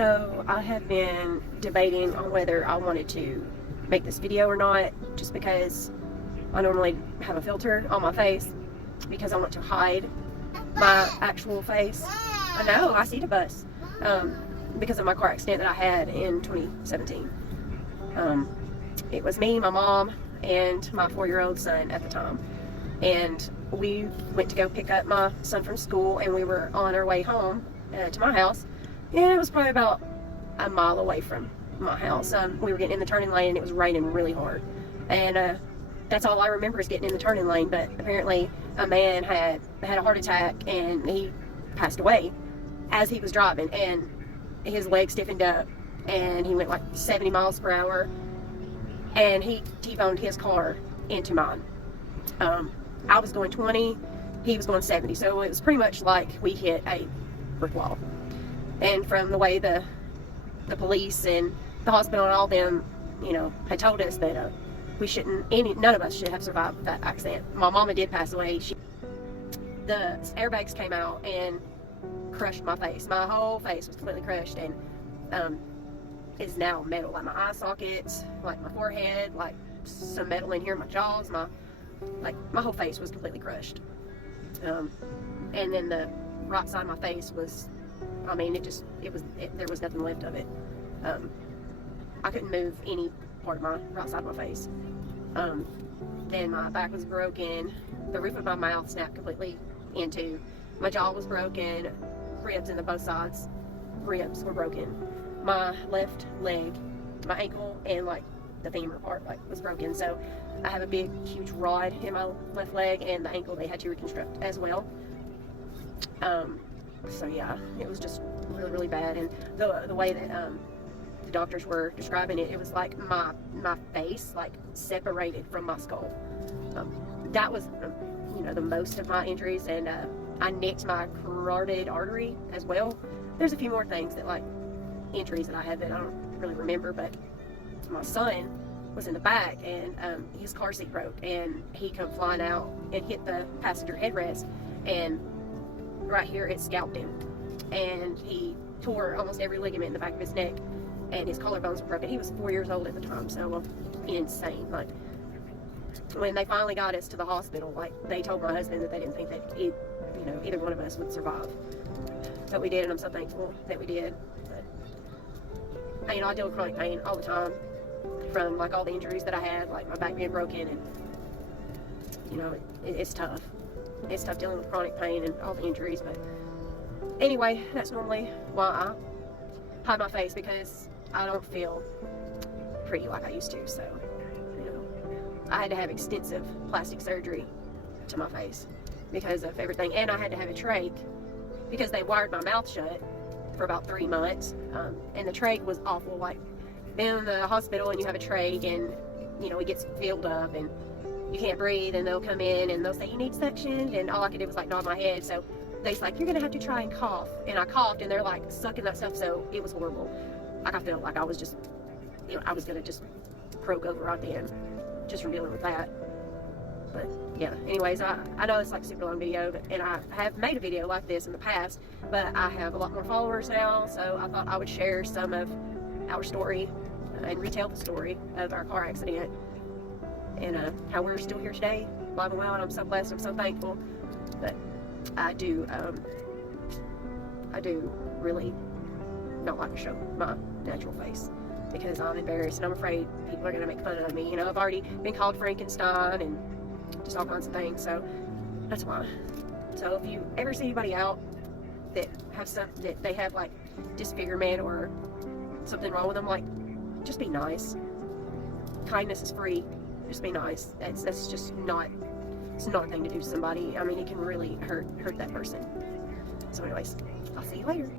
So I have been debating on whether I wanted to make this video or not, just because I normally have a filter on my face because I want to hide my actual face. I know, I see the bus. Because of my car accident that I had in 2017. It was me, my mom, and my 4-year-old son at the time. And we went to go pick up my son from school, and we were on our way home to my house. And it was probably about a mile away from my house. We were getting in the turning lane, and it was raining really hard. And that's all I remember is getting in the turning lane. But apparently a man had a heart attack, and he passed away as he was driving. And his leg stiffened up, and he went like 70 miles per hour, and he T-boned his car into mine. I was going 20, he was going 70, so it was pretty much like we hit a brick wall. And from the way the police and the hospital and all them, had told us that we shouldn't, none of us should have survived that accident. My mama did pass away. The airbags came out and crushed my face. My whole face was completely crushed, and is now metal, like my eye sockets, like my forehead, like some metal in here, my jaws, my whole face was completely crushed. And then the right side of my face was, there was nothing left of it. I couldn't move any part of my right side of my face. Then my back was broken, the roof of my mouth snapped completely in two, my jaw was broken, ribs in both sides, ribs were broken. My left leg, my ankle, and the femur part was broken. So I have a big, huge rod in my left leg, and the ankle they had to reconstruct as well. So yeah, it was just really, really bad. And the way that the doctors were describing it, it was like my face separated from my skull. That was the most of my injuries, and I nicked my carotid artery as well. There's a few more things that injuries that I had that I don't really remember, but my son was in the back, and his car seat broke, and he come flying out and hit the passenger headrest, and right here it scalped him, and he tore almost every ligament in the back of his neck, and his collarbones were broken. He was 4 years old at the time, so insane. When they finally got us to the hospital, they told my husband that they didn't think that either one of us would survive, but we did, and I'm so thankful that we did. But I deal with chronic pain all the time from all the injuries that I had, my back being broken, and it's tough. It's tough dealing with chronic pain and all the injuries. But anyway, that's normally why I hide my face, because I don't feel pretty like I used to. So I had to have extensive plastic surgery to my face because of everything, and I had to have a trach because they wired my mouth shut for about 3 months, and the trach was awful. Being in the hospital and you have a trach, and it gets filled up and you can't breathe, and they'll come in and they'll say you need suction, and all I could do was nod my head. So they're you're gonna have to try and cough, and I coughed, and they're sucking that stuff. So it was horrible. I felt like I was just I was gonna just croak over right then, just from dealing with that. But yeah, anyways, I know it's a super long video, and I have made a video like this in the past, but I have a lot more followers now, so I thought I would share some of our story and retell the story of our car accident, and how we're still here today, alive and well, and I'm so blessed, I'm so thankful. But I do really not like to show my natural face, because I'm embarrassed, and I'm afraid people are going to make fun of me. I've already been called Frankenstein and just all kinds of things, so that's why. So if you ever see anybody out that that they have disfigurement or something wrong with them, just be nice. Kindness is free. Just be nice. That's just not, it's not a thing to do to somebody. It can really hurt that person. So anyways, I'll see you later.